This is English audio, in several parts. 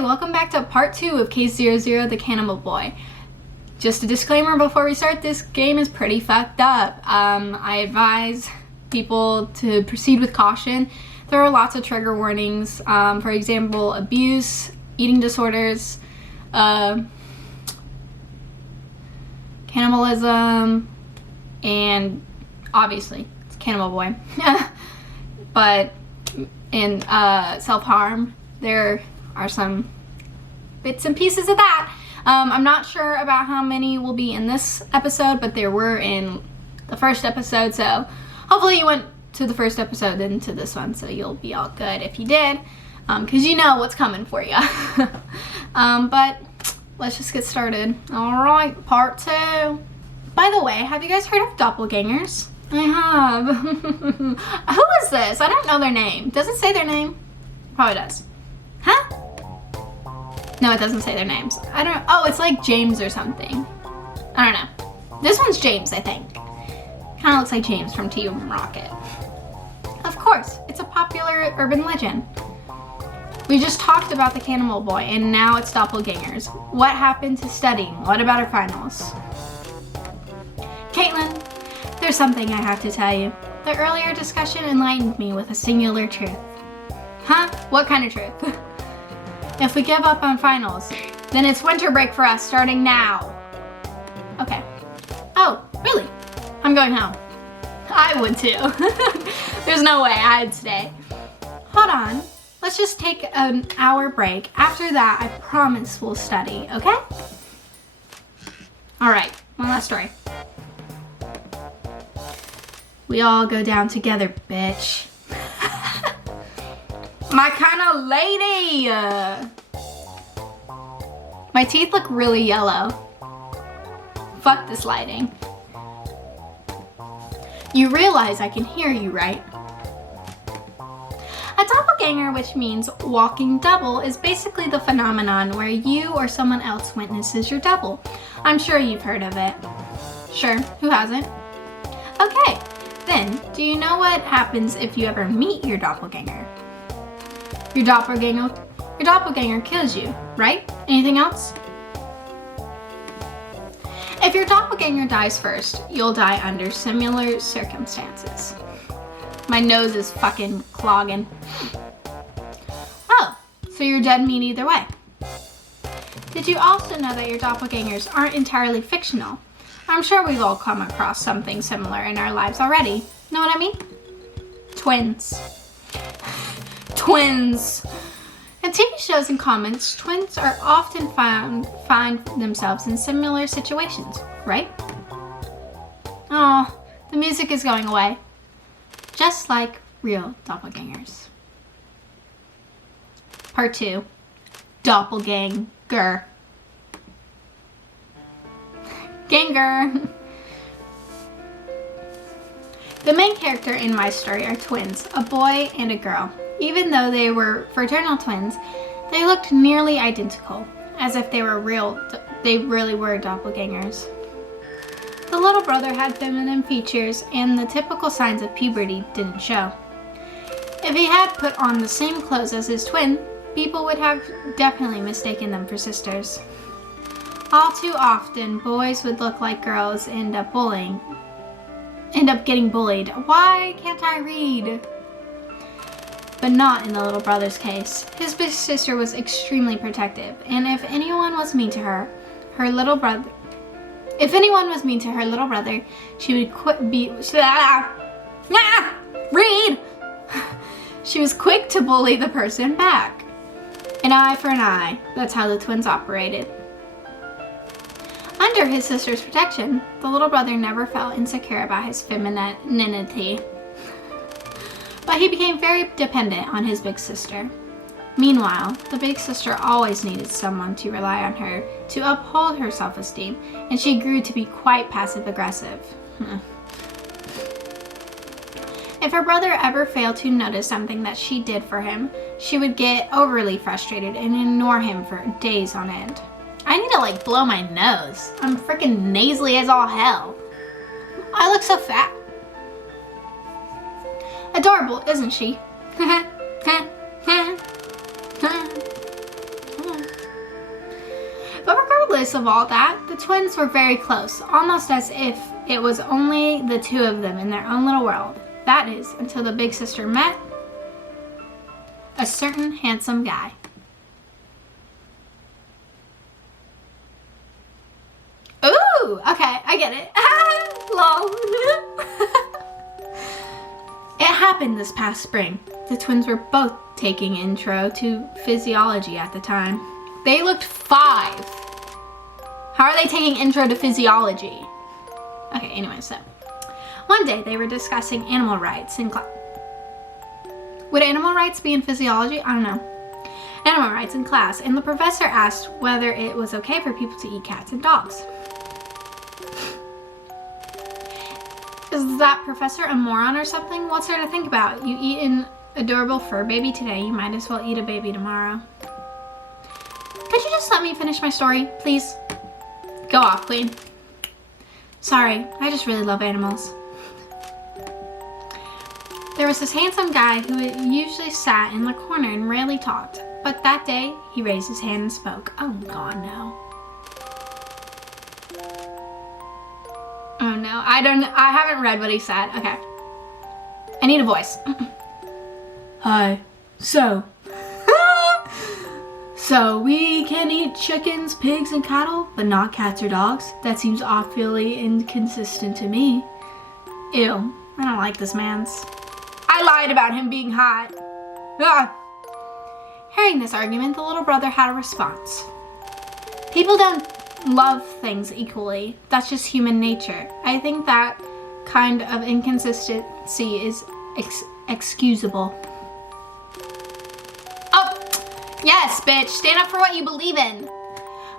Hi, welcome back to part 2 of Case 00, the Cannibal Boy. Just a disclaimer before we start, this game is pretty fucked up. I advise people to proceed with caution. There are lots of trigger warnings, for example, abuse, eating disorders, cannibalism, and obviously, it's Cannibal Boy. But in self-harm, there are some bits and pieces of that. I'm not sure about how many will be in this episode, but there were in the first episode, so hopefully you went to the first episode and to this one, so you'll be all good if you did, because you know what's coming for you. But let's just get started. Alright, part 2. By the way, have you guys heard of doppelgangers? I have. Who is this? I don't know their name. Does it say their name? Probably does. Huh? No, it doesn't say their names. I don't, oh, it's like James or something. I don't know. This one's James, I think. Kind of looks like James from Team Rocket. Of course, it's a popular urban legend. We just talked about the Cannibal Boy, and now it's doppelgangers. What happened to studying? What about our finals? Caitlin, there's something I have to tell you. The earlier discussion enlightened me with a singular truth. Huh? What kind of truth? If we give up on finals, then it's winter break for us starting now. Okay. Oh, really? I'm going home. I would too. There's no way I'd stay. Hold on. Let's just take an hour break. After that, I promise we'll study, okay? All right, one last story. We all go down together, bitch. My kind of lady. My teeth look really yellow. Fuck this lighting. You realize I can hear you, right? A doppelganger, which means walking double, is basically the phenomenon where you or someone else witnesses your double. I'm sure you've heard of it. Sure, who hasn't? Okay, then, do you know what happens if you ever meet your doppelganger? Your doppelganger kills you, right? Anything else? If your doppelganger dies first, you'll die under similar circumstances. My nose is fucking clogging. Oh, so you're dead meat either way. Did you also know that your doppelgangers aren't entirely fictional? I'm sure we've all come across something similar in our lives already. Know what I mean? Twins. Twins. In TV shows and comics, twins are often find themselves in similar situations, right? Oh, the music is going away. Just like real doppelgangers. Part 2. Doppelganger. Ganger. The main character in my story are twins, a boy and a girl. Even though they were fraternal twins, they looked nearly identical, as if they really were doppelgangers. The little brother had feminine features, and the typical signs of puberty didn't show. If he had put on the same clothes as his twin, people would have definitely mistaken them for sisters. All too often, boys would look like girls and end up getting bullied. Why can't I read? But not in the little brother's case. His big sister was extremely protective, and if anyone was mean to her little brother, she was quick to bully the person back. An eye for an eye. That's how the twins operated. Under his sister's protection, the little brother never felt insecure about his femininity. But he became very dependent on his big sister. Meanwhile, the big sister always needed someone to rely on her to uphold her self-esteem, and she grew to be quite passive-aggressive. If her brother ever failed to notice something that she did for him, she would get overly frustrated and ignore him for days on end. I need to blow my nose. I'm freaking nasally as all hell. I look so fat. Adorable, isn't she? Regardless of all that, the twins were very close, almost as if it was only the two of them in their own little world. That is, until the big sister met a certain handsome guy. Ooh, okay, I get it. Lol. It happened this past spring. The twins were both taking intro to physiology at the time. They looked 5. How are they taking intro to physiology? Okay, anyway, so one day they were discussing animal rights in class. Would animal rights be in physiology? I don't know. Animal rights in class, and the professor asked whether it was okay for people to eat cats and dogs. Is that professor a moron or something? What's there to think about? You eat an adorable fur baby today, you might as well eat a baby tomorrow. Could you just let me finish my story, please? Go off, Queen. Sorry, I just really love animals. There was this handsome guy who usually sat in the corner and rarely talked, but that day he raised his hand and spoke. Oh God, no. Oh no, I haven't read what he said. Okay. I need a voice. Hi. So we can eat chickens, pigs, and cattle, but not cats or dogs? That seems awfully inconsistent to me. Ew, I don't like this man's. I lied about him being hot. Ah. Hearing this argument, the little brother had a response. People don't love things equally. That's just human nature. I think that kind of inconsistency is excusable. Oh, yes, bitch. Stand up for what you believe in.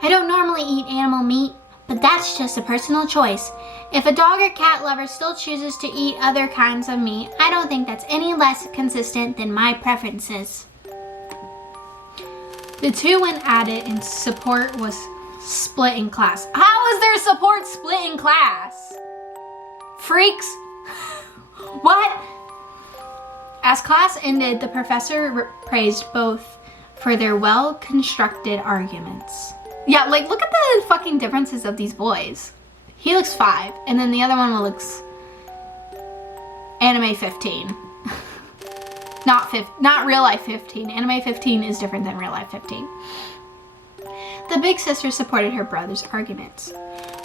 I don't normally eat animal meat, but that's just a personal choice. If a dog or cat lover still chooses to eat other kinds of meat, I don't think that's any less consistent than my preferences. The two went at it and support was split in class. How is there support split in class? Freaks? What? As class ended, the professor praised both for their well-constructed arguments. Yeah, like, look at the fucking differences of these boys. He looks 5, and then the other one looks anime 15. Not real life 15. Anime 15 is different than real life 15. The big sister supported her brother's arguments,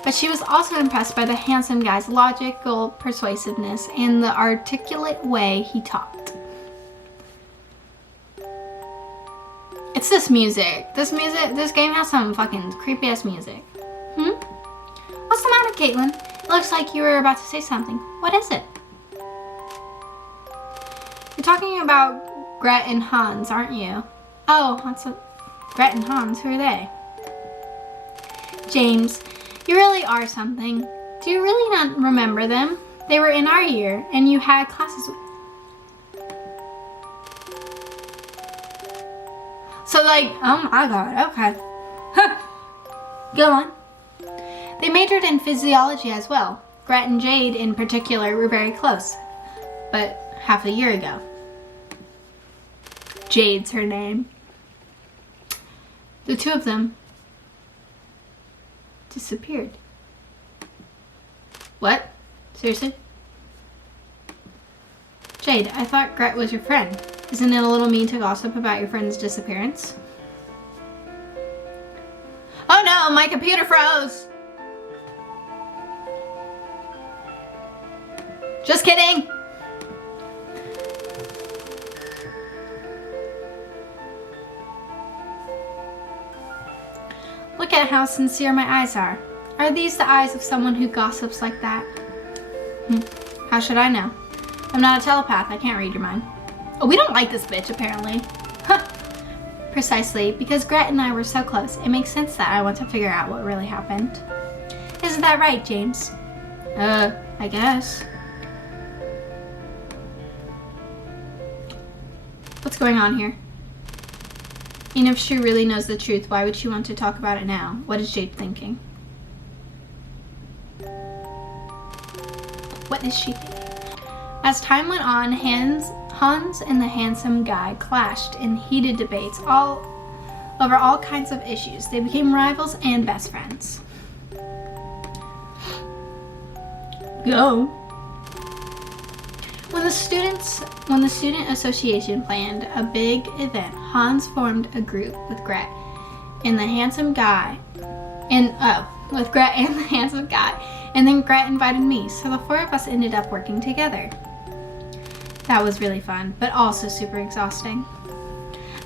but she was also impressed by the handsome guy's logical persuasiveness and the articulate way he talked. It's this music. This game has some fucking creepy ass music. What's the matter, Caitlin? It looks like you were about to say something. What is it? You're talking about Gret and Hans, aren't you? Oh, Gret and Hans, who are they? James, you really are something. Do you really not remember them? They were in our year, and you had classes with. So like, oh my God, okay. Go on. They majored in physiology as well. Gret and Jade in particular were very close, but half a year ago. Jade's her name. The two of them disappeared. What? Seriously? Jade, I thought Gret was your friend. Isn't it a little mean to gossip about your friend's disappearance? Oh no, my computer froze! Just kidding! Look at how sincere my eyes are. Are these the eyes of someone who gossips like that? How should I know? I'm not a telepath, I can't read your mind. Oh, we don't like this bitch, apparently. Precisely, because Gret and I were so close, it makes sense that I want to figure out what really happened. Isn't that right, James? I guess. What's going on here? And if she really knows the truth, why would she want to talk about it now? What is Jade thinking? What is she thinking? As time went on, Hans and the handsome guy clashed in heated debates, all over all kinds of issues. They became rivals and best friends. Go. When the student association planned a big event, Hans formed a group with Gret and the handsome guy, and then Gret invited me, so the four of us ended up working together. That was really fun, but also super exhausting.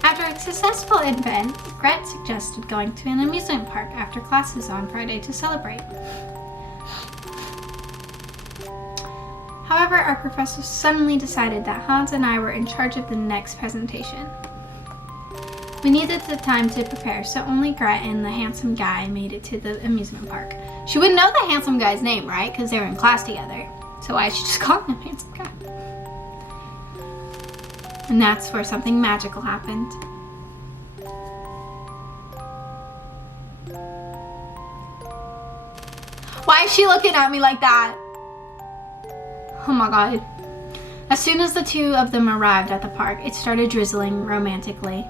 After a successful event, Gret suggested going to an amusement park after classes on Friday to celebrate. However, our professor suddenly decided that Hans and I were in charge of the next presentation. We needed the time to prepare, so only Gret and the handsome guy made it to the amusement park. She would know the handsome guy's name, right? Because they were in class together. So why should she just call him handsome guy? And that's where something magical happened. Why is she looking at me like that? Oh my god. As soon as the two of them arrived at the park, it started drizzling romantically.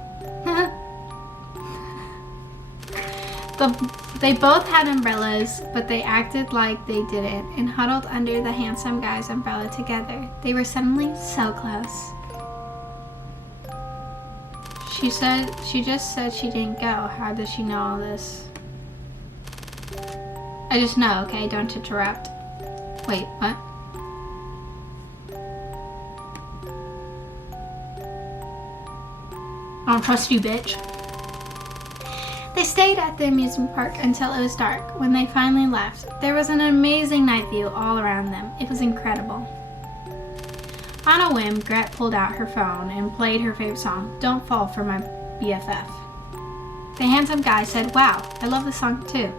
They both had umbrellas, but they acted like they didn't and huddled under the handsome guy's umbrella together. They were suddenly so close. She just said she didn't go. How does she know all this? I just know, okay? Don't interrupt. Wait, what? I don't trust you, bitch. They stayed at the amusement park until it was dark. When they finally left, there was an amazing night view all around them. It was incredible. On a whim, Gret pulled out her phone and played her favorite song, Don't Fall for My BFF. The handsome guy said, wow, I love the song too.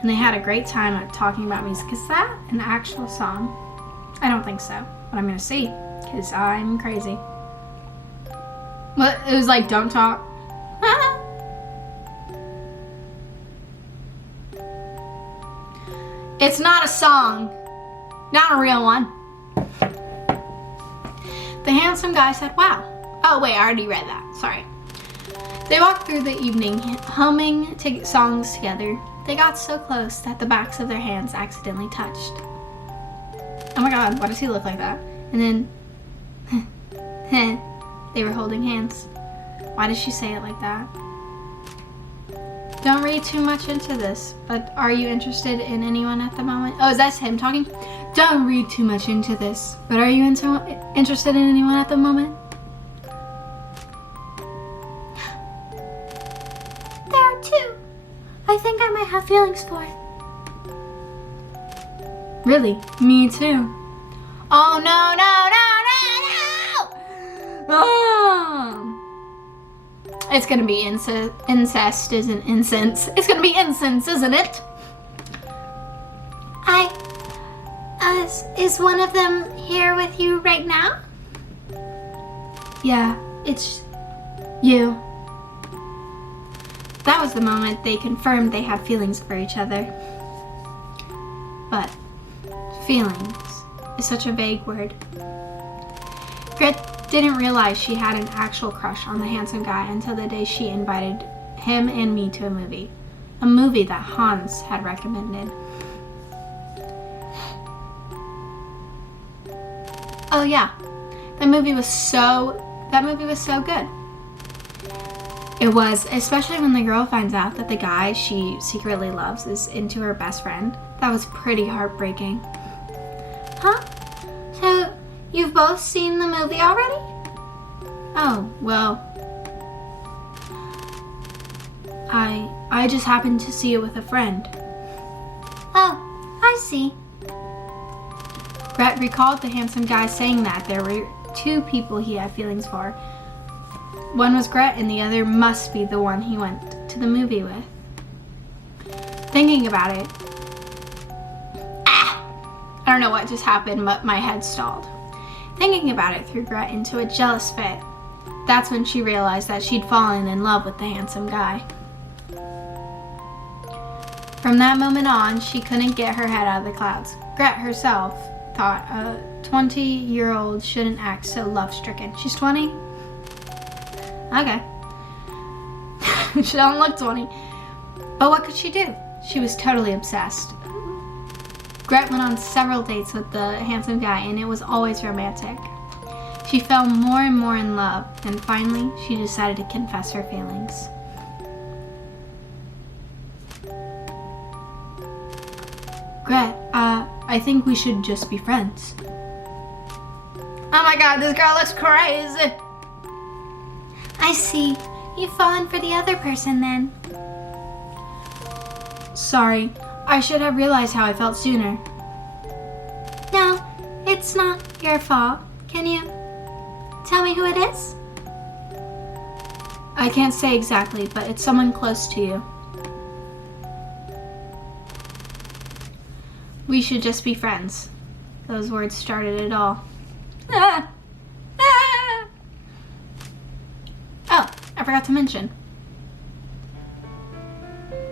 And they had a great time at talking about music. Is that an actual song? I don't think so, but I'm gonna see, because I'm crazy. What? It was like, don't talk. It's not a song. Not a real one. The handsome guy said, wow. Oh, wait, I already read that. Sorry. They walked through the evening, humming songs together. They got so close that the backs of their hands accidentally touched. Oh my god, why does he look like that? And then, they were holding hands. Why did she say it like that? Don't read too much into this, but are you interested in anyone at the moment? Oh, is that him talking? Don't read too much into this, but are you interested in anyone at the moment? There are two. I think I might have feelings for. Really? Me too. Oh, no, no, no, no, no! Oh! It's gonna be incest, isn't incense? It's gonna be incense, isn't it? Is one of them here with you right now? Yeah, it's you. That was the moment they confirmed they had feelings for each other. But feelings is such a vague word. Gret didn't realize she had an actual crush on the handsome guy until the day she invited him and me to a movie that Hans had recommended. Oh yeah, that movie was so good. It was, especially when the girl finds out that the guy she secretly loves is into her best friend. That was pretty heartbreaking. Huh? So you've both seen the movie already? Oh, well, I just happened to see it with a friend. Oh, I see. Gret recalled the handsome guy saying that there were two people he had feelings for. One was Gret and the other must be the one he went to the movie with. Thinking about it, I don't know what just happened, but my head stalled. Thinking about it threw Gret into a jealous fit. That's when she realized that she'd fallen in love with the handsome guy. From that moment on, she couldn't get her head out of the clouds. Gret herself thought a 20-year-old shouldn't act so love-stricken. She's 20? Okay. She don't look 20. But what could she do? She was totally obsessed. Gret went on several dates with the handsome guy, and it was always romantic. She fell more and more in love, and finally, she decided to confess her feelings. Gret, I think we should just be friends. Oh my god, this girl looks crazy. I see. You've fallen for the other person then. Sorry, I should have realized how I felt sooner. No, it's not your fault. Can you tell me who it is? I can't say exactly, but it's someone close to you. We should just be friends. Those words started it all. Ah! Ah! Oh, I forgot to mention.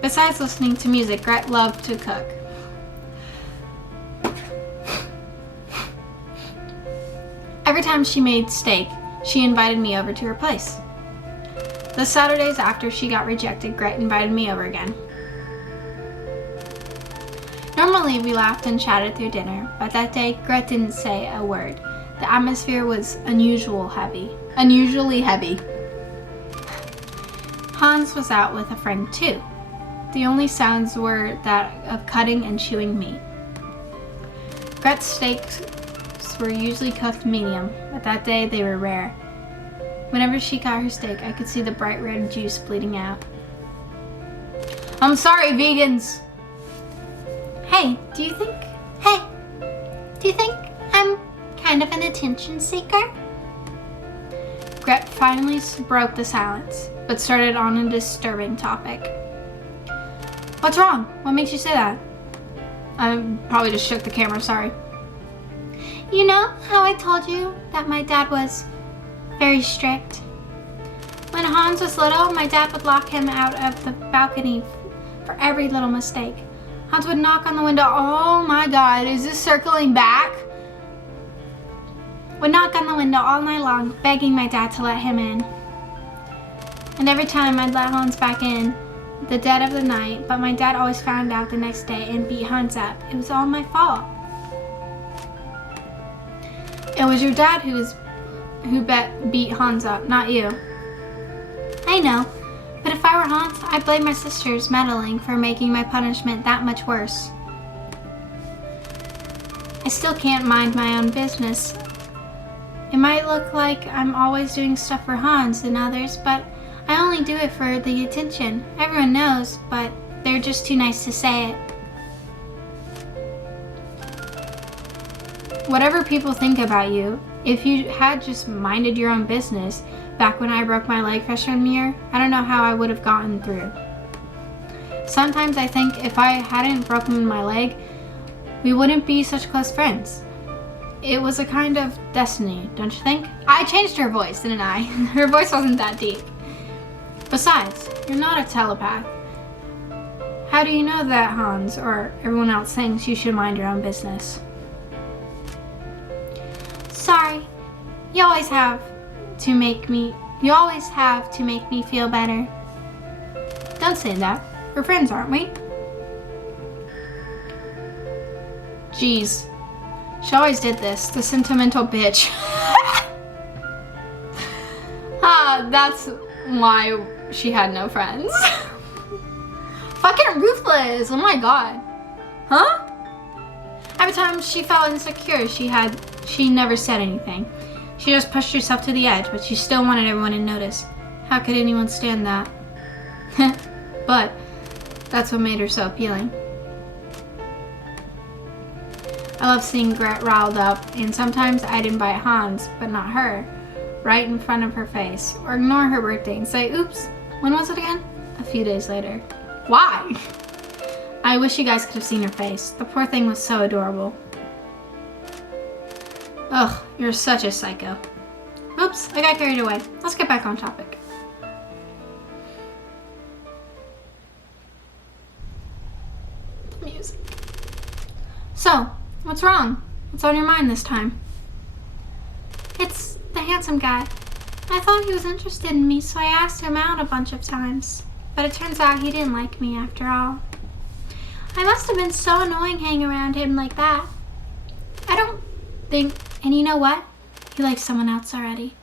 Besides listening to music, Gret loved to cook. Every time she made steak, she invited me over to her place. The Saturdays after she got rejected, Gret invited me over again. Normally, we laughed and chatted through dinner, but that day, Gret didn't say a word. The atmosphere was unusually heavy. Hans was out with a friend too. The only sounds were that of cutting and chewing meat. Gret's steaks were usually cooked medium, but that day they were rare. Whenever she cut her steak, I could see the bright red juice bleeding out. I'm sorry, vegans! Hey, do you think I'm kind of an attention seeker? Gret finally broke the silence, but started on a disturbing topic. What's wrong? What makes you say that? I probably just shook the camera, sorry. You know how I told you that my dad was very strict? When Hans was little, my dad would lock him out of the balcony for every little mistake. Hans would knock on the window. Oh my god, is this circling back? Would knock on the window all night long, begging my dad to let him in. And every time I'd let Hans back in, the dead of the night, but my dad always found out the next day and beat Hans up. It was all my fault. It was your dad who beat Hans up, not you. I know, but if I were Hans, I'd blame my sisters meddling for making my punishment that much worse. I still can't mind my own business. It might look like I'm always doing stuff for Hans and others, but I only do it for the attention. Everyone knows, but they're just too nice to say it. Whatever people think about you, if you had just minded your own business back when I broke my leg freshman year, I don't know how I would have gotten through. Sometimes I think if I hadn't broken my leg, we wouldn't be such close friends. It was a kind of destiny, don't you think? I changed her voice, didn't I? Her voice wasn't that deep. Besides, you're not a telepath. How do you know that Hans or everyone else thinks you should mind your own business? Sorry. You always have to make me feel better. Don't say that. We're friends, aren't we? Jeez. She always did this. The sentimental bitch. That's why she had no friends. Fucking ruthless. Oh my god. Huh? Every time she felt insecure, she never said anything. She just pushed herself to the edge, but she still wanted everyone to notice. How could anyone stand that? But that's what made her so appealing. I love seeing Gret riled up, and sometimes I'd invite Hans, but not her, right in front of her face, or ignore her birthday and say, oops, when was it again? A few days later. Why? I wish you guys could have seen her face. The poor thing was so adorable. Ugh, you're such a psycho. Oops, I got carried away. Let's get back on topic. The music. So, what's wrong? What's on your mind this time? It's the handsome guy. I thought he was interested in me, so I asked him out a bunch of times. But it turns out he didn't like me after all. I must have been so annoying hanging around him like that. I don't think, and you know what? He likes someone else already.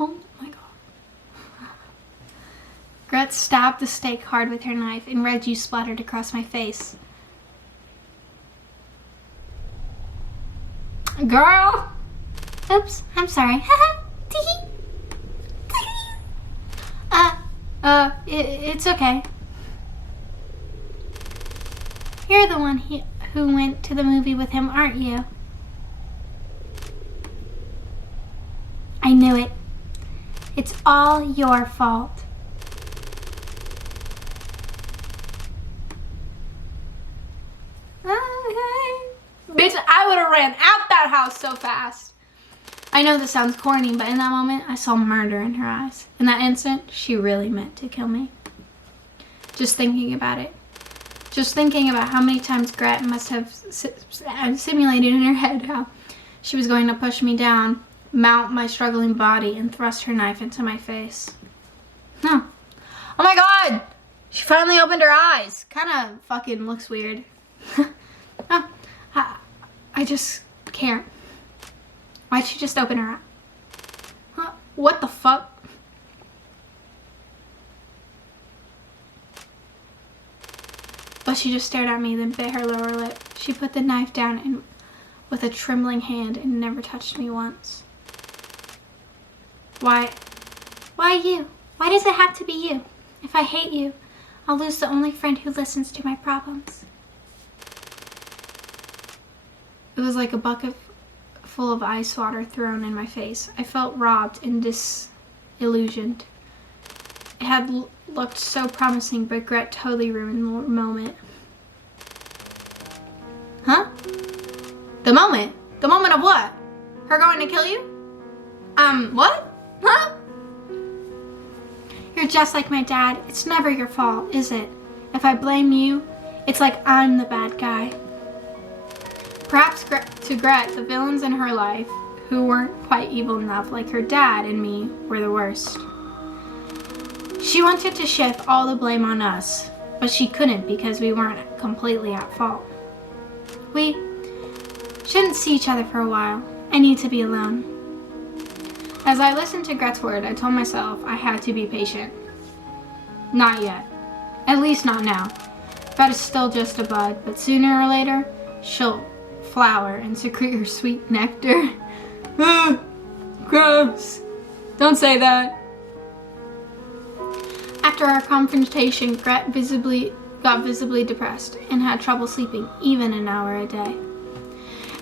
Oh my god. Gret stabbed the steak hard with her knife, and red juice splattered across my face. Girl! Oops, I'm sorry. It's okay. You're the one who went to the movie with him, aren't you? I knew it. It's all your fault. Bitch, I would have ran out that house so fast. I know this sounds corny, but in that moment, I saw murder in her eyes. In that instant, she really meant to kill me. Just thinking about it. Just thinking about how many times Gret must have simulated in her head how she was going to push me down, mount my struggling body, and thrust her knife into my face. No. Oh my god! She finally opened her eyes. Kinda fucking looks weird. Oh, I just can't. Why'd she just open her eye? Huh? What the fuck? But she just stared at me, then bit her lower lip. She put the knife down and with a trembling hand and never touched me once. Why you? Why does it have to be you? If I hate you, I'll lose the only friend who listens to my problems. It was like a bucket full of ice water thrown in my face. I felt robbed and disillusioned. It had looked so promising, but Gret totally ruined the moment. Huh? The moment? The moment of what? Her going to kill you? What? Huh? You're just like my dad. It's never your fault, is it? If I blame you, it's like I'm the bad guy. Perhaps to Gret, the villains in her life, who weren't quite evil enough, like her dad and me, were the worst. She wanted to shift all the blame on us, but she couldn't because we weren't completely at fault. We shouldn't see each other for a while. I need to be alone. As I listened to Gret's word, I told myself I had to be patient. Not yet. At least not now. Gret is still just a bud, but sooner or later, she'll flower and secrete her sweet nectar. Gross. Don't say that. After our confrontation, Gret got visibly depressed and had trouble sleeping even an hour a day.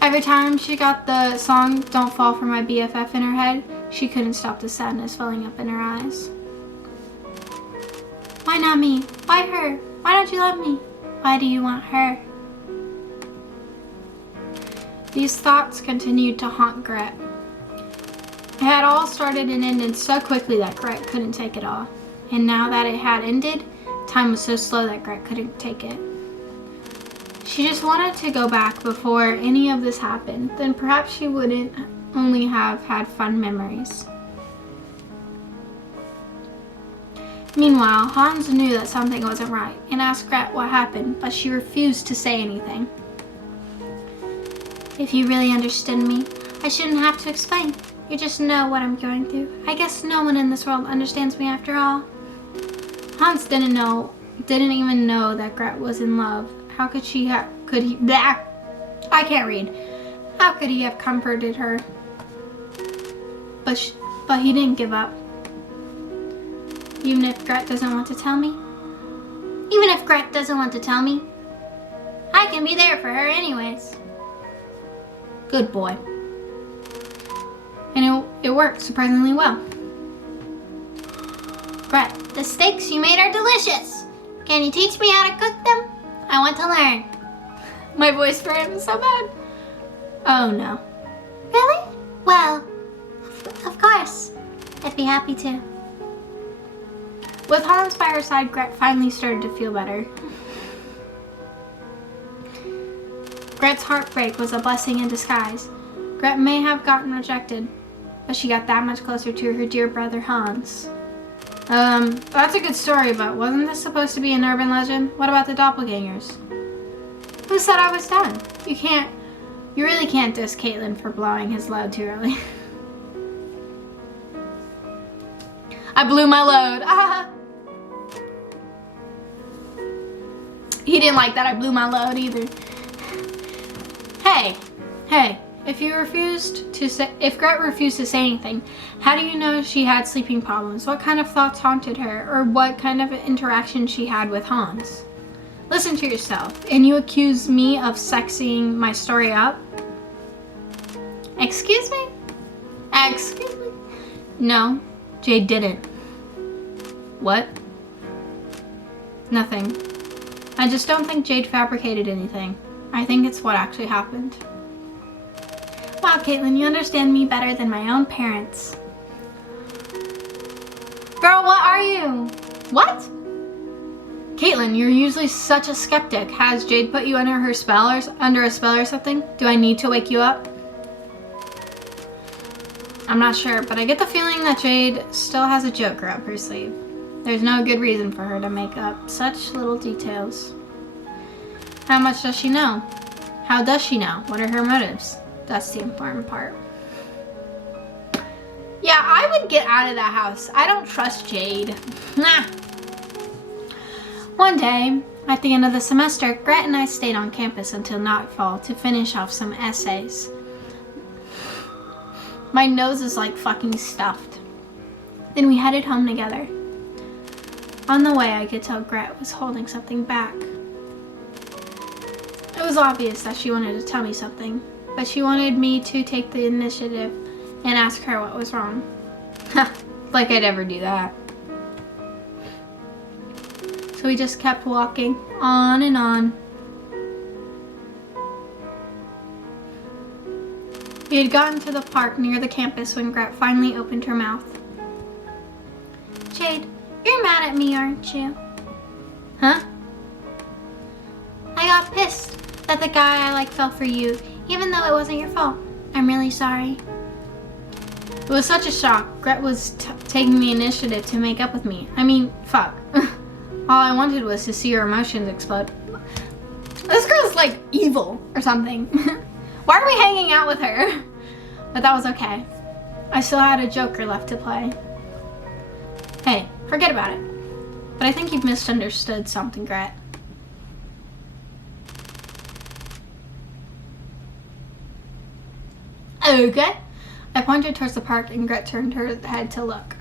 Every time she got the song Don't Fall for My BFF in her head, she couldn't stop the sadness welling up in her eyes. Why not me? Why her? Why don't you love me? Why do you want her? These thoughts continued to haunt Gret. It had all started and ended so quickly that Gret couldn't take it all. And now that it had ended, time was so slow that Gret couldn't take it. She just wanted to go back before any of this happened. Then perhaps she wouldn't only have had fun memories. Meanwhile, Hans knew that something wasn't right and asked Gret what happened, but she refused to say anything. If you really understood me, I shouldn't have to explain. You just know what I'm going through. I guess no one in this world understands me after all. Hans didn't even know that Gret was in love. How could he have comforted her? But he didn't give up. Even if Gret doesn't want to tell me? Even if Gret doesn't want to tell me, I can be there for her anyways. Good boy. And it worked surprisingly well. Gret, the steaks you made are delicious. Can you teach me how to cook them? I want to learn. My voice for him is so bad. Oh no. Really? Well, of course. I'd be happy to. With Hans by her side, Gret finally started to feel better. Gret's heartbreak was a blessing in disguise. Gret may have gotten rejected, but she got that much closer to her dear brother Hans. That's a good story, but wasn't this supposed to be an urban legend? What about the doppelgangers? Who said I was done? You really can't diss Caitlin for blowing his load too early. I blew my load. Ah. He didn't like that I blew my load either. Hey, if Gret refused to say anything, how do you know she had sleeping problems? What kind of thoughts haunted her, or what kind of interaction she had with Hans? Listen to yourself, and you accuse me of sexing my story up? Excuse me? Excuse me? No, Jade didn't. What? Nothing. I just don't think Jade fabricated anything. I think it's what actually happened. Wow, Caitlin, you understand me better than my own parents. Girl, what are you? What? Caitlin, you're usually such a skeptic. Has Jade put you under a spell or something? Do I need to wake you up? I'm not sure, but I get the feeling that Jade still has a joker up her sleeve. There's no good reason for her to make up such little details. How much does she know? How does she know? What are her motives? That's the important part. Yeah, I would get out of that house. I don't trust Jade. Nah. One day, at the end of the semester, Gret and I stayed on campus until nightfall to finish off some essays. My nose is like fucking stuffed. Then we headed home together. On the way, I could tell Gret was holding something back. It was obvious that she wanted to tell me something, but she wanted me to take the initiative and ask her what was wrong. Like I'd ever do that. So we just kept walking on and on. We had gotten to the park near the campus when Gret finally opened her mouth. Jade, you're mad at me, aren't you? Huh? I got pissed that the guy I like fell for you, even though it wasn't your fault. I'm really sorry. It was such a shock. Gret was taking the initiative to make up with me. I mean, fuck. All I wanted was to see her emotions explode. This girl's like evil or something. Why are we hanging out with her? But that was okay. I still had a joker left to play. Hey, forget about it. But I think you've misunderstood something, Gret. Okay. I pointed towards the park and Gret turned her head to look.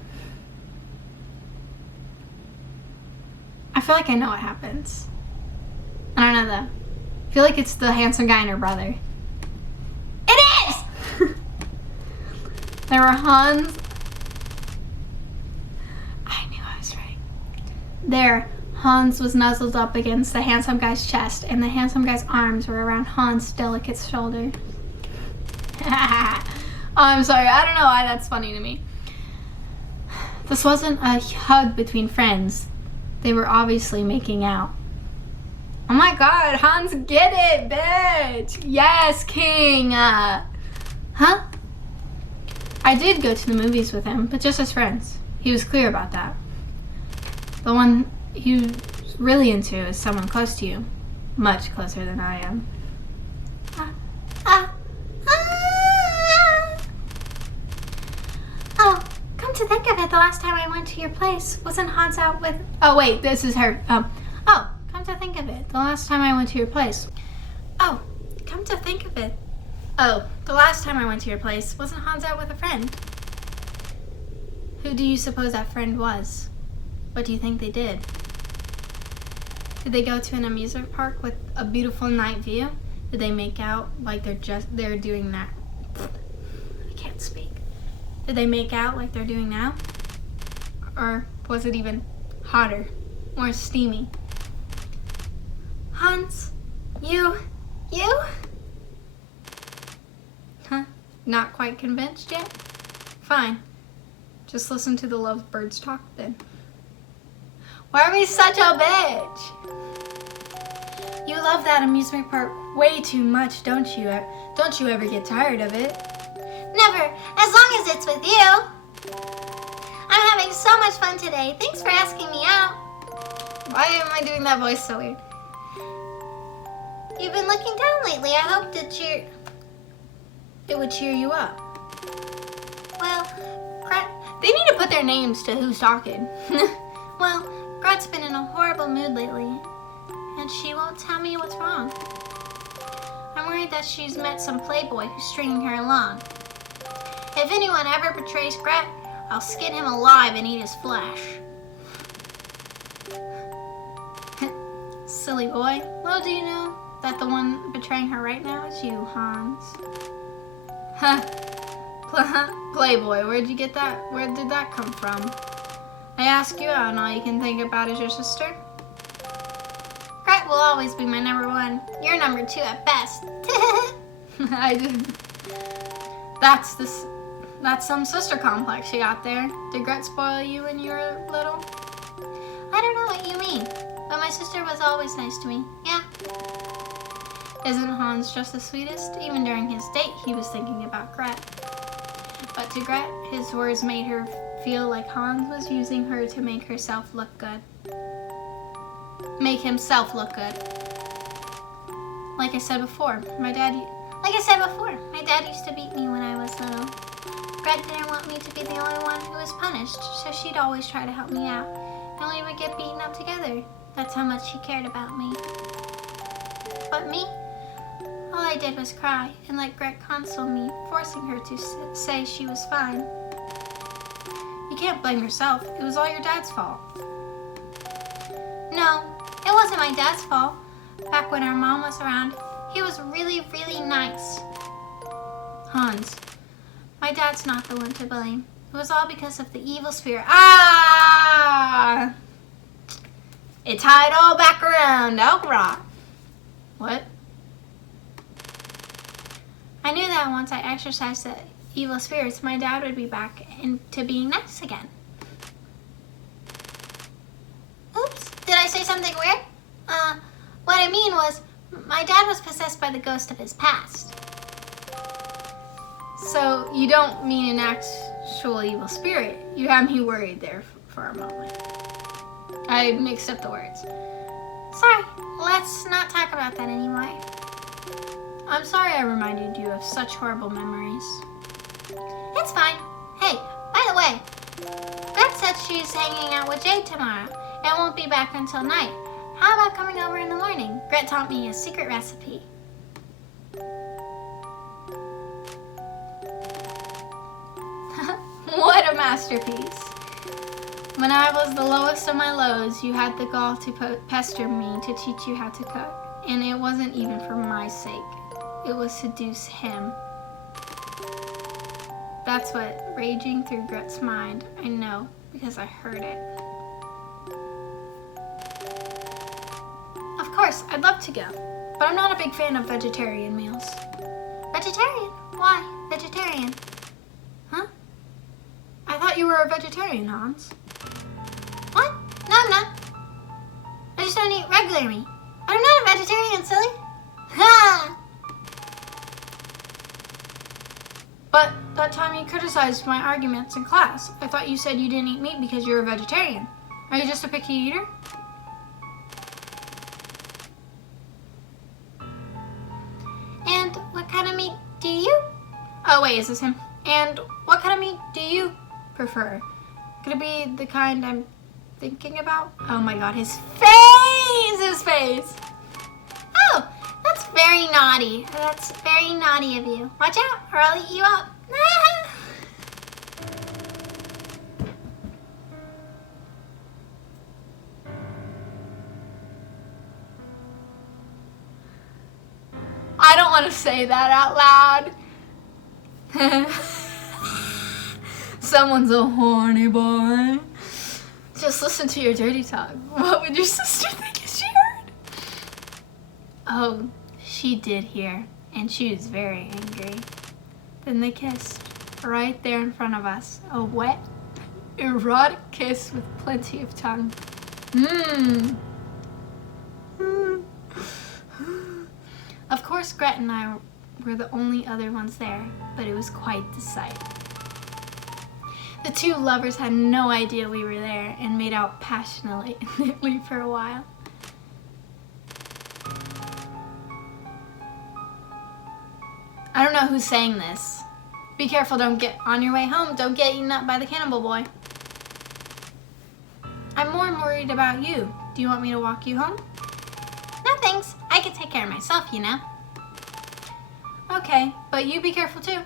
I feel like I know what happens. I don't know though. I feel like it's the handsome guy and her brother. It is! There were Hans. I knew I was right. There, Hans was nuzzled up against the handsome guy's chest, and the handsome guy's arms were around Hans' delicate shoulder. Oh, I'm sorry. I don't know why that's funny to me. This wasn't a hug between friends. They were obviously making out. Oh my god, Hans, get it, bitch! Yes, king! Huh? I did go to the movies with him, but just as friends. He was clear about that. The one he was really into is someone close to you. Much closer than I am. Oh, come to think of it, the last time I went to your place, wasn't Hans out with... Oh, wait, this is her. Oh, come to think of it, the last time I went to your place. Oh, come to think of it. Oh, the last time I went to your place, wasn't Hans out with a friend? Who do you suppose that friend was? What do you think they did? Did they go to an amusement park with a beautiful night view? Did they make out like they're doing that? I can't speak. Did they make out like they're doing now? Or was it even hotter, more steamy? Hans, you? Huh? Not quite convinced yet? Fine. Just listen to the lovebirds talk then. Why are we such a bitch? You love that amusement park way too much, don't you? Don't you ever get tired of it? Never, as long as it's with you. I'm having so much fun today. Thanks for asking me out. Why am I doing that voice so weird? You've been looking down lately. I hope to It would cheer you up. Well, They need to put their names to who's talking. Gret's been in a horrible mood lately, and she won't tell me what's wrong. I'm worried that she's met some playboy who's stringing her along. If anyone ever betrays Gret, I'll skin him alive and eat his flesh. Silly boy. Well, do you know that the one betraying her right now is you, Hans? Playboy, where'd you get that? Where did that come from? I ask you out and all you can think about is your sister? Gret will always be my number one. You're number two at best. I did. That's some sister complex you got there. Did Gret spoil you when you were little? I don't know what you mean, but my sister was always nice to me. Yeah. Isn't Hans just the sweetest? Even during his date, he was thinking about Gret. But to Gret, his words made her feel like Hans was using her to make herself look good. Make himself look good. Like I said before, my dad used to beat me when I was little. Gret didn't want me to be the only one who was punished, so she'd always try to help me out. And we would get beaten up together. That's how much she cared about me. But me? All I did was cry and let Gret console me, forcing her to say she was fine. You can't blame yourself. It was all your dad's fault. No, it wasn't my dad's fault. Back when our mom was around, he was really, really nice. Hans, my dad's not the one to blame. It was all because of the evil spirit. Ah! It tied all back around. All right. What? I knew that once I exorcised the evil spirits, my dad would be back into being nice again. Oops, did I say something weird? What I mean was, my dad was possessed by the ghost of his past. So you don't mean an actual evil spirit. You had me worried there for a moment. I mixed up the words. Sorry, let's not talk about that anymore. I'm sorry I reminded you of such horrible memories. It's fine. Hey, by the way, Beth said she's hanging out with Jade tomorrow and won't be back until night. How about coming over in the morning? Gret taught me a secret recipe. What a masterpiece. When I was the lowest of my lows, you had the gall to pester me to teach you how to cook. And it wasn't even for my sake. It was to seduce him. That's what raging through Gret's mind. I know, because I heard it. Of course, I'd love to go, but I'm not a big fan of vegetarian meals. Vegetarian? Why vegetarian? Huh? I thought you were a vegetarian, Hans. What? No, I'm not. I just don't eat regular meat. I'm not a vegetarian, silly. Ha! But that time you criticized my arguments in class. I thought you said you didn't eat meat because you're a vegetarian. Are you just a picky eater? And what kind of meat do you? Oh wait, is this him? And what kind of meat do you prefer? Could it be the kind I'm thinking about? Oh my god, his face! His face! Oh, that's very naughty. That's very naughty of you. Watch out, or I'll eat you up. I don't want to say that out loud. Someone's a horny boy. Just listen to your dirty talk. What would your sister think if she heard? Oh, she did hear, and she was very angry. Then they kissed, right there in front of us. A wet, erotic kiss with plenty of tongue. Of course, Gret and I were the only other ones there, but it was quite the sight. The two lovers had no idea we were there and made out passionately for a while. I don't know who's saying this. Be careful, don't get on your way home. Don't get eaten up by the Cannibal Boy. I'm more worried about you. Do you want me to walk you home? No thanks. I can take care of myself, you know. Okay, but you be careful too.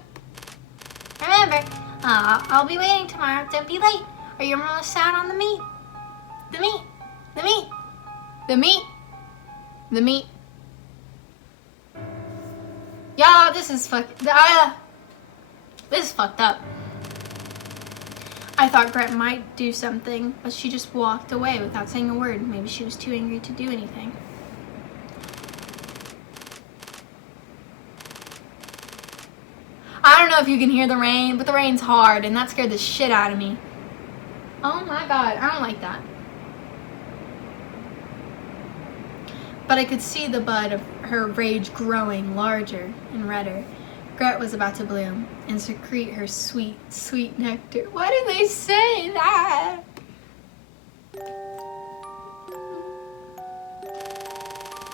Remember, I'll be waiting tomorrow. Don't be late, or you're almost out on the meat. The meat. The meat. The meat. The meat. Yeah, this is fucked up. I thought Gret might do something, but she just walked away without saying a word. Maybe she was too angry to do anything. I don't know if you can hear the rain, but the rain's hard, and that scared the shit out of me. Oh my god, I don't like that. But I could see the bud of her rage growing larger and redder. Gret was about to bloom and secrete her sweet, sweet nectar. Why did they say that?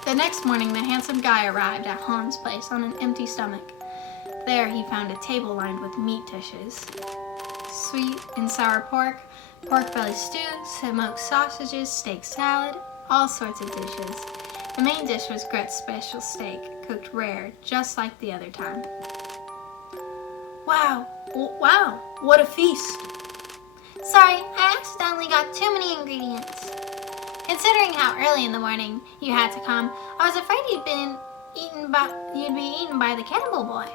The next morning, the handsome guy arrived at Hans' place on an empty stomach. There he found a table lined with meat dishes. Sweet and sour pork, pork belly stew, smoked sausages, steak salad, all sorts of dishes. The main dish was Gret's special steak, cooked rare, just like the other time. Wow, what a feast. Sorry, I accidentally got too many ingredients. Considering how early in the morning you had to come, I was afraid you'd be eaten by the Cannibal Boy.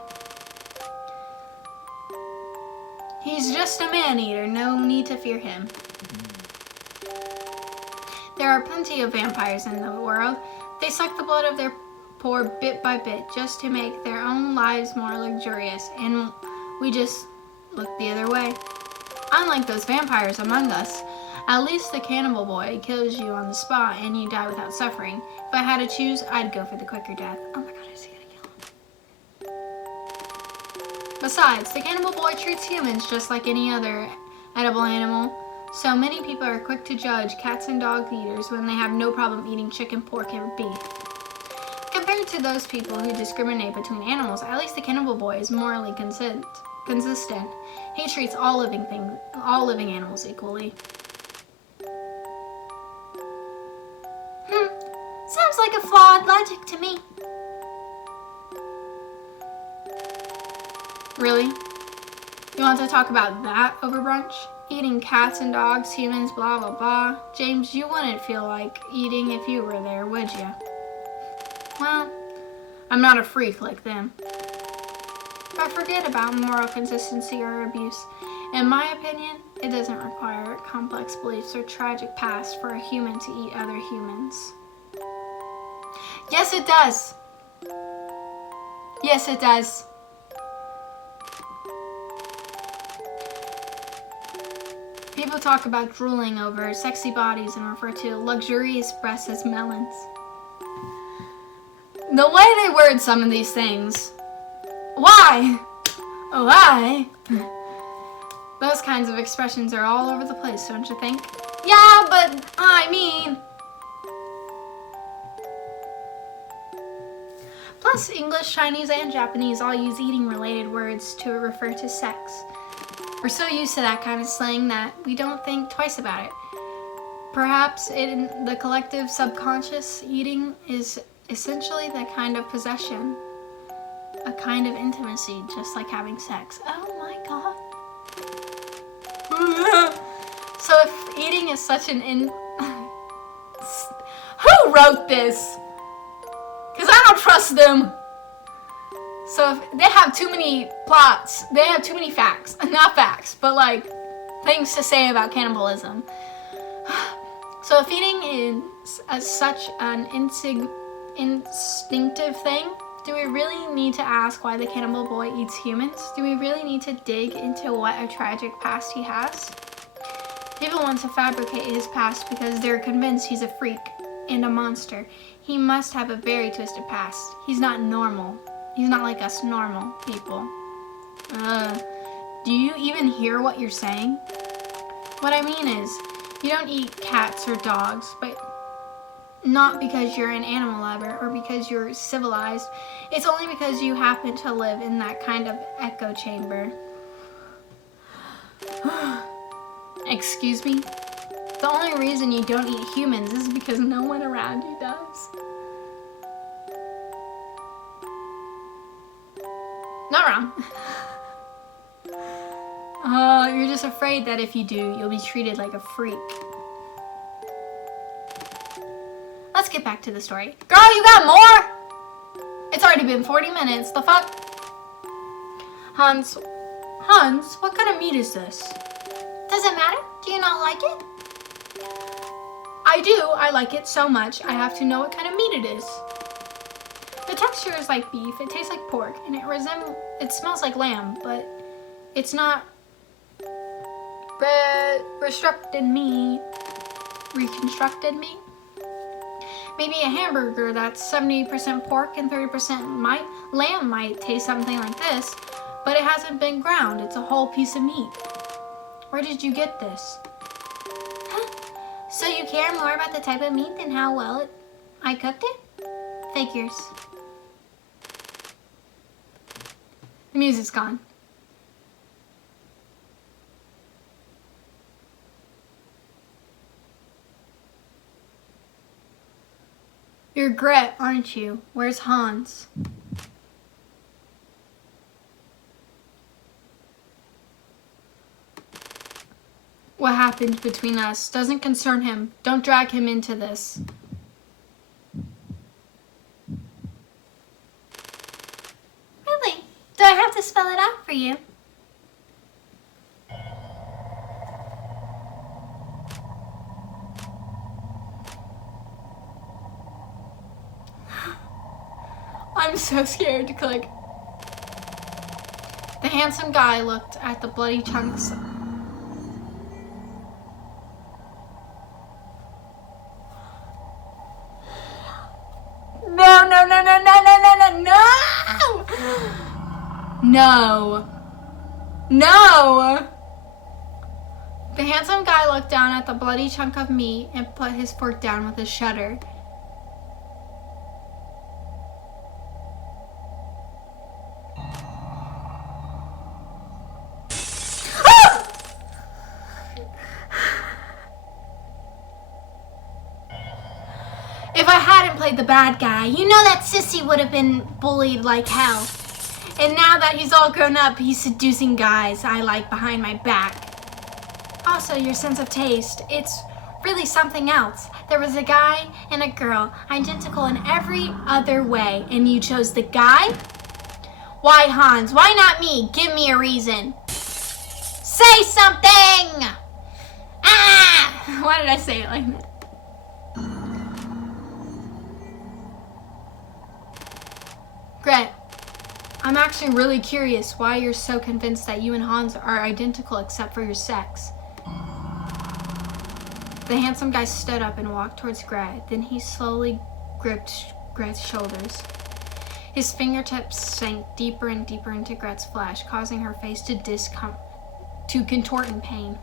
He's just a man-eater, no need to fear him. There are plenty of vampires in the world. They suck the blood of their poor bit by bit just to make their own lives more luxurious, and we just look the other way. Unlike those vampires among us, at least the Cannibal Boy kills you on the spot and you die without suffering. If I had to choose, I'd go for the quicker death. Oh my god, is he gonna kill him? Besides, the Cannibal Boy treats humans just like any other edible animal. So many people are quick to judge cats and dog eaters when they have no problem eating chicken, pork, and beef. Compared to those people who discriminate between animals, at least the Cannibal Boy is morally consistent. He treats all living animals equally. Sounds like a flawed logic to me. Really? You want to talk about that over brunch? Eating cats and dogs, humans, blah, blah, blah. James, you wouldn't feel like eating if you were there, would you? Well, I'm not a freak like them. But forget about moral consistency or abuse. In my opinion, it doesn't require complex beliefs or tragic past for a human to eat other humans. Yes, it does. Yes, it does. People talk about drooling over sexy bodies and refer to luxurious breasts as melons. The way they word some of these things. Why? Why? Those kinds of expressions are all over the place, don't you think? Yeah, but I mean... Plus, English, Chinese, and Japanese all use eating-related words to refer to sex. We're so used to that kind of slang that we don't think twice about it. Perhaps in the collective subconscious, eating is essentially the kind of possession, a kind of intimacy, just like having sex. Oh my god. So if eating is such an Who wrote this? Because I don't trust them. So if they have too many plots, they have too many facts. Not facts, but like things to say about cannibalism. So if eating is such an instinctive thing, do we really need to ask why the Cannibal Boy eats humans? Do we really need to dig into what a tragic past he has? People want to fabricate his past because they're convinced he's a freak and a monster. He must have a very twisted past. He's not normal. He's not like us normal people. Do you even hear what you're saying? What I mean is, you don't eat cats or dogs, but not because you're an animal lover or because you're civilized. It's only because you happen to live in that kind of echo chamber. Excuse me? The only reason you don't eat humans is because no one around you does. Not wrong. You're just afraid that if you do, you'll be treated like a freak. Let's get back to the story. Girl, you got more? It's already been 40 minutes. The fuck? Hans, what kind of meat is this? Does it matter? Do you not like it? I do. I like it so much. I have to know what kind of meat it is. The texture is like beef. It tastes like pork, and it smells like lamb, but it's not reconstructed meat. Maybe a hamburger that's 70% pork and 30% lamb might taste something like this, but it hasn't been ground. It's a whole piece of meat. Where did you get this? Huh? So you care more about the type of meat than how well I cooked it? Figures. The music's gone. You're Gret, aren't you? Where's Hans? What happened between us doesn't concern him. Don't drag him into this. Really? Do I have to spell it out for you? I'm so scared to click. The handsome guy looked at the bloody chunks. No! The handsome guy looked down at the bloody chunk of meat and put his fork down with a shudder. If I hadn't played the bad guy, you know that sissy would have been bullied like hell. And now that he's all grown up, he's seducing guys I like behind my back. Also, your sense of taste, it's really something else. There was a guy and a girl, identical in every other way, and you chose the guy? Why, Hans? Why not me? Give me a reason. Say something! Ah! Why did I say it like that? Gret, I'm actually really curious why you're so convinced that you and Hans are identical except for your sex. The handsome guy stood up and walked towards Gret. Then he slowly gripped Gret's shoulders. His fingertips sank deeper and deeper into Gret's flesh, causing her face to contort in pain.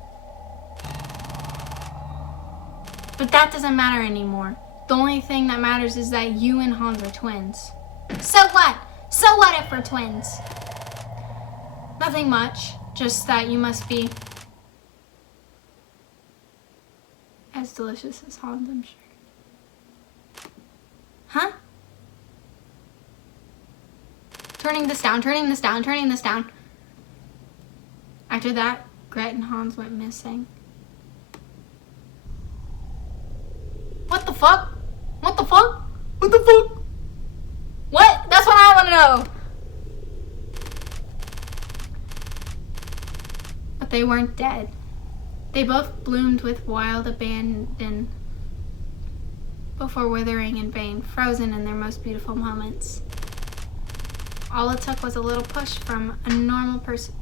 But that doesn't matter anymore. The only thing that matters is that you and Hans are twins. So what? So what if we're twins? Nothing much, just that you must be as delicious as Hans, I'm sure. Huh? Turning this down. After that, Gret and Hans went missing. What the fuck? What? That's what I want to know. But they weren't dead. They both bloomed with wild abandon before withering in vain, frozen in their most beautiful moments. All it took was a little push from a normal person.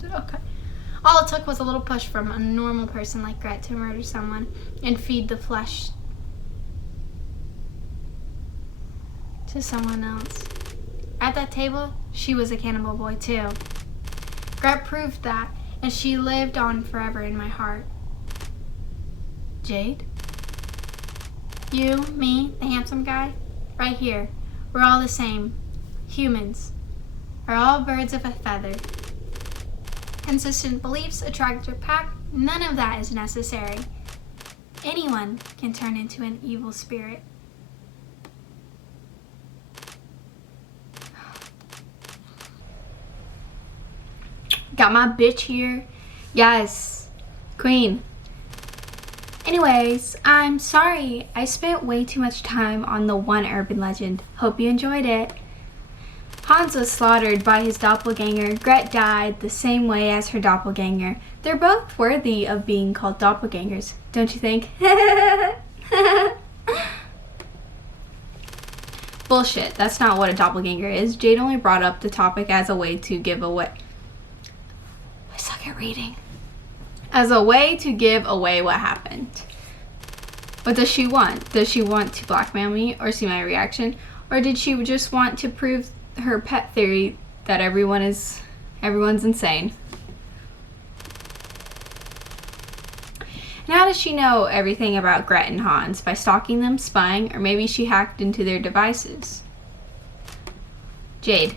something. Okay. All it took was a little push from a normal person like Gret to murder someone and feed the flesh to someone else. At that table, she was a cannibal boy too. Gret proved that, and she lived on forever in my heart. Jade? You, me, the handsome guy, right here. We're all the same. Humans are all birds of a feather. Consistent beliefs attract your pack. None of that is necessary. Anyone can turn into an evil spirit. Got my bitch here. Yes. Queen. Anyways, I'm sorry. I spent way too much time on the one urban legend. Hope you enjoyed it. Hans was slaughtered by his doppelganger. Gret died the same way as her doppelganger. They're both worthy of being called doppelgangers, don't you think? Bullshit. That's not what a doppelganger is. Jade only brought up the topic as a way to give away... I suck at reading. As a way to give away what happened. What does she want? Does she want to blackmail me or see my reaction? Or did she just want to prove her pet theory that everyone's insane? And how does she know everything about Gret and Hans? By stalking them, spying, or maybe she hacked into their devices? Jade,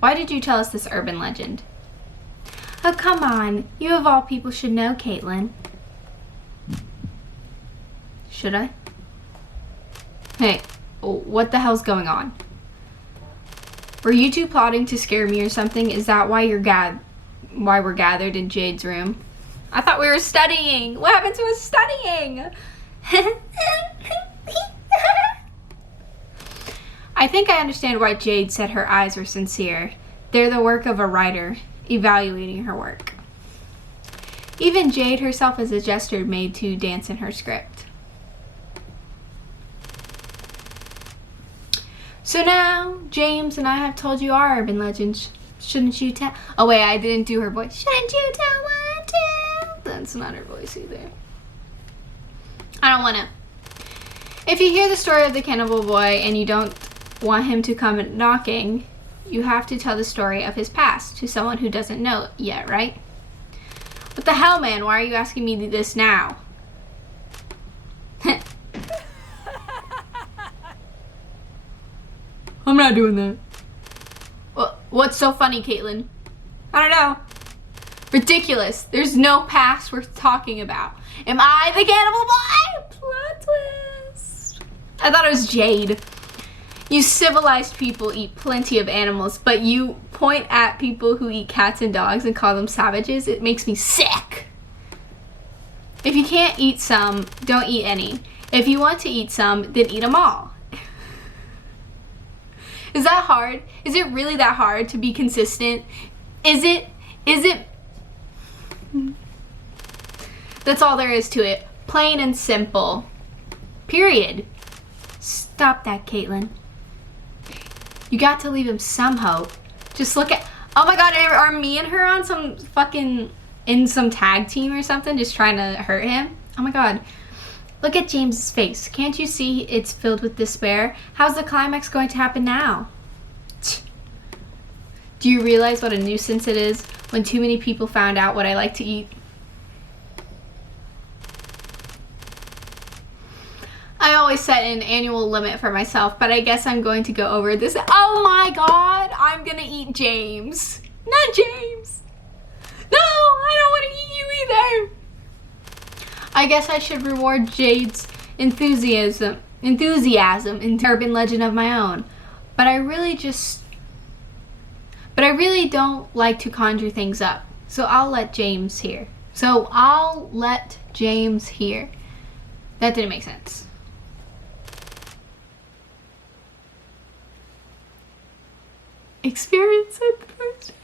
why did you tell us this urban legend? Oh, come on. You of all people should know, Caitlin. Should I? Hey, what the hell's going on? Were you two plotting to scare me or something? Is that why why we're gathered in Jade's room? I thought we were studying. What happened to us studying? I think I understand why Jade said her eyes were sincere. They're the work of a writer, evaluating her work. Even Jade herself is a gesture made to dance in her script. So now, James and I have told you our urban legends. Shouldn't you tell? Oh wait, I didn't do her voice. Shouldn't you tell one too? That's not her voice either. I don't want to. If you hear the story of the Cannibal Boy and you don't want him to come knocking, you have to tell the story of his past to someone who doesn't know yet, right? What the hell, man? Why are you asking me this now? I'm not doing that. What's so funny, Caitlin? I don't know. Ridiculous. There's no past worth talking about. Am I the Cannibal Boy? Plot twist. I thought it was Jade. You civilized people eat plenty of animals, but you point at people who eat cats and dogs and call them savages. It makes me sick. If you can't eat some, don't eat any. If you want to eat some, then eat them all. Is that hard? Is it really that hard to be consistent? Is it? That's all there is to it. Plain and simple. Period. Stop that, Caitlin. You got to leave him some hope. Just look at... Oh my god, are me and her on some fucking... in some tag team or something? Just trying to hurt him? Oh my god. Look at James's face. Can't you see it's filled with despair? How's the climax going to happen now? Do you realize what a nuisance it is when too many people found out what I like to eat? I always set an annual limit for myself, but I guess I'm going to go over this. Oh my god, I'm gonna eat James. Not James. No, I don't want to eat you either. I guess I should reward Jade's enthusiasm in urban legend of my own. But I really don't like to conjure things up. So I'll let James hear. That didn't make sense. Experience it firsthand.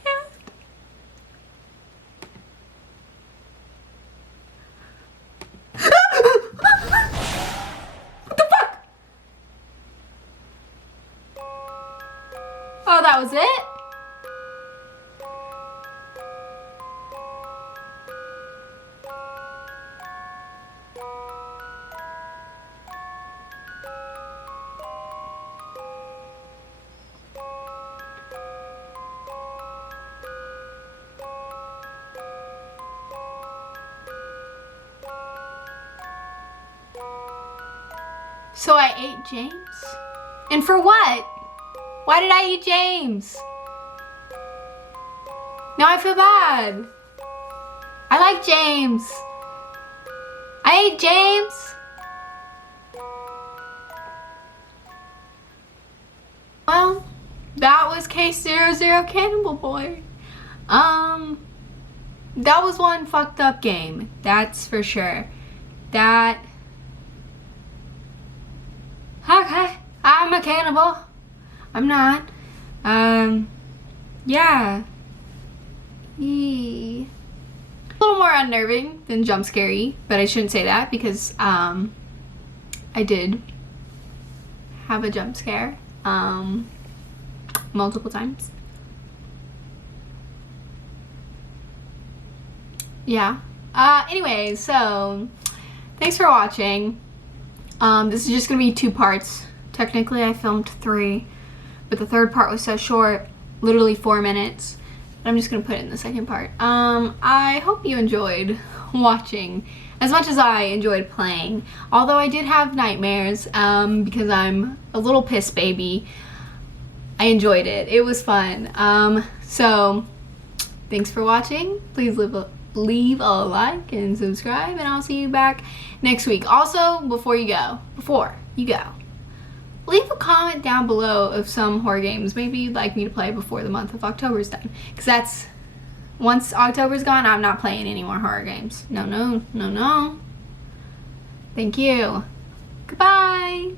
What the fuck? Oh, that was it? So I ate James? And for what? Why did I eat James? Now I feel bad. I like James. I ate James. Well, that was case 00 Cannibal Boy. That was one fucked up game. That's for sure. That... Okay, I'm a cannibal. I'm not. Yeah. A little more unnerving than jump scary, but I shouldn't say that because, I did have a jump scare, multiple times. Yeah. Anyway, so thanks for watching. This is just gonna be 2 parts. Technically I filmed 3, but the third part was so short, literally 4 minutes. I'm just gonna put it in the second part. I hope you enjoyed watching as much as I enjoyed playing. Although I did have nightmares, because I'm a little piss baby. I enjoyed it. It was fun. So thanks for watching. Please leave a like and subscribe, and I'll see you back next week. Also, before you go, leave a comment down below of some horror games maybe you'd like me to play before the month of October is done. Because that's, once October's gone, I'm not playing any more horror games. No, no, no, no. Thank you. Goodbye.